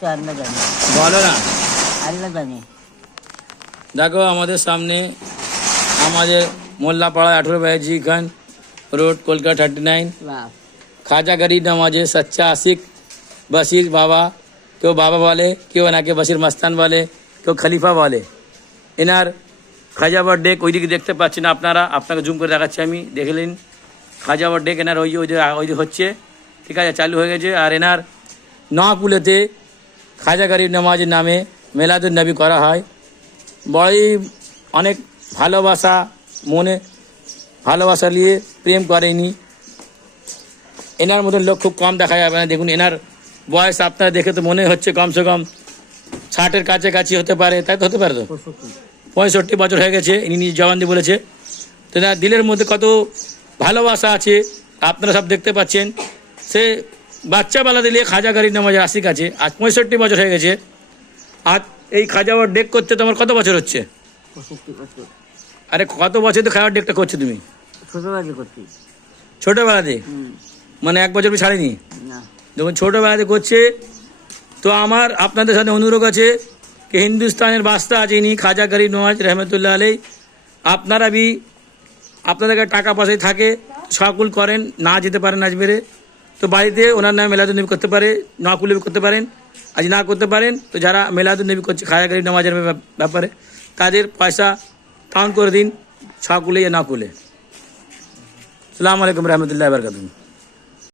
তো আল্লাহ জানে, বলো না। আল্লাহ জানে। দেখো আমাদের সামনে আমাদের মোল্লাপাড়া 18 বাইজি খান রোড কলকাতা 39 বাহ, খাজা গরিব নওয়াজে সচ্চা আশিক বশির বাবা, কেউ বাবা বলে, কেউ এনাকে বশির মস্তান বলে, কেউ খলিফা বলে। এনার খাজা বার্থডে ওইদিকে দেখতে পাচ্ছেন আপনারা, আপনাকে জুম করে দেখাচ্ছি আমি, দেখে নিন। খাজা বার্থডে এনার ওই যে হচ্ছে, ঠিক আছে, চালু হয়ে গেছে। আর এনার নওয়াপুলেতে খাজা গরিব নওয়াজের নামে মেলাদুন নবী করা হয়। বড়ই অনেক ভালোবাসা, মনে ভালোবাসা নিয়ে প্রেম করেনি। এনার মতন লোক খুব কম দেখা যাবে না। দেখুন এনার বয়স আপনারা দেখে তো মনে হচ্ছে কমসে কম 60-এর কাছাকাছি হতে পারে, তাই তো হতে পারে তো, 65 বছর হয়ে গেছে। ইনি নিজ জবান দিয়ে বলেছে। তো এনার দিলের মধ্যে কত ভালোবাসা আছে আপনারা সব দেখতে পাচ্ছেন। সে বাচ্চাবেলা দিলে খাজা গরিব নওয়াজের আশিক আছে, আজ 65 বছর হয়ে গেছে। আর এই খাজাওয়ার ডেক করতে তোমার কত বছর হচ্ছে? 65 বছর। আরে কত বছর তো খাওয়ার ডেকটা করছো তুমি? ছোটবেলা করছি। ছোটোবেলাতে? মানে 1 বছর ছাড়েনি? না, যখন ছোটোবেলাতে করছে। তো আমার আপনাদের সাথে অনুরোধ আছে কি হিন্দুস্তানের বাস্তা আছে ইনি খাজা গরিব নওয়াজ রহমতুল্লাহ আলাই। আপনারা বি আপনাদের কাছে টাকা পয়সায় থাকে সকল করেন, না যেতে পারেন আজমেরে, তো বাড়িতে ওনার নামে মেলাদুন নবী করতে পারে, নকুলে করতে পারেন। আজ না করতে পারেন তো যারা মেলাদুন নবী করছে খাজা গরিব নওয়াজের ব্যাপারে, তাদের পয়সা কাউন্ট করে দিন, সকলে নকুলে। আসসালামু আলাইকুম রহমতুল্লাহ বরকাতুহু।